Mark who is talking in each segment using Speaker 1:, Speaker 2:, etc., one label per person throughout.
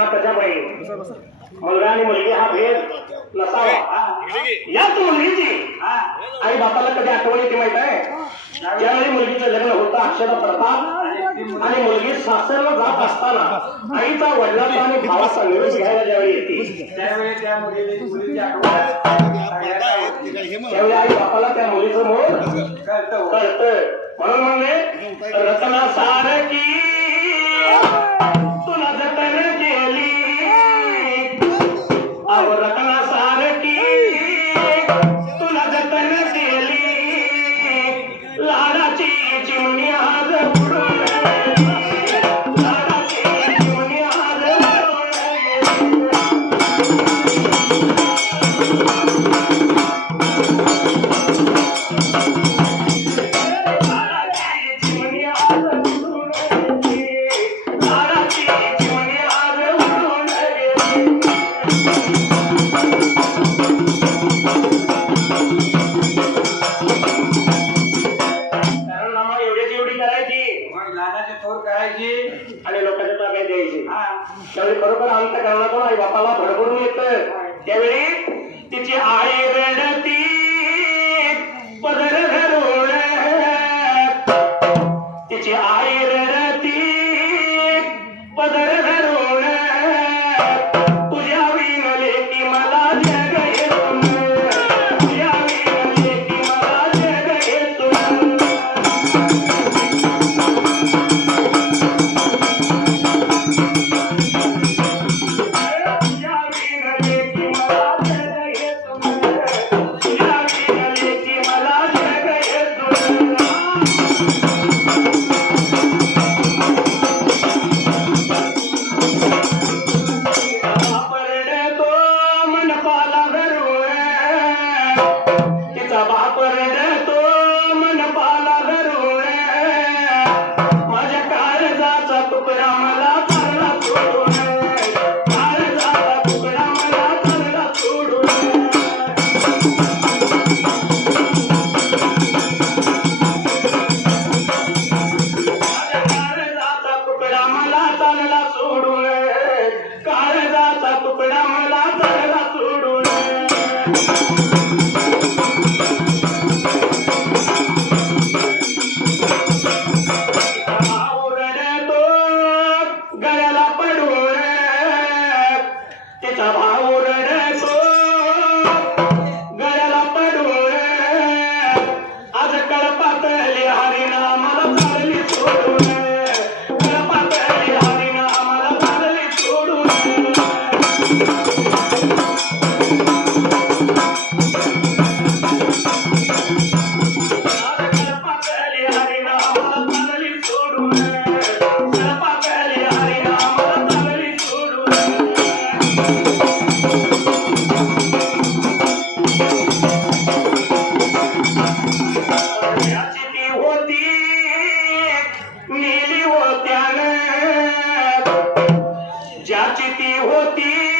Speaker 1: का त्याच्या पाहिजे मुलगा आणि मुलगी हा भेद नसावा. याच मुलगीची. आई बापाला कधी आठवण येते माहीत आहे? ज्यावेळी मुलगीचं लग्न होतं अक्षता पडतात आणि मुलगी सासरला जात असताना आईचा वडिलाचा आणि भावाचा निरोप घ्यायला ज्यावेळी येते.
Speaker 2: त्यावेळी त्या मुलीची आठवण
Speaker 1: त्यावेळी आई बापाला त्या मुलीचं मोर
Speaker 2: कळतं.
Speaker 1: म्हणून म्हणले रत्ना सारखी द्यायची. त्यावेळी खरोखर अंत करण्यातून आई बापाला भरभरून येत. त्यावेळी तिची आई रडती नेली होत्यानं ज्याची ती होती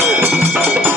Speaker 1: Thank you.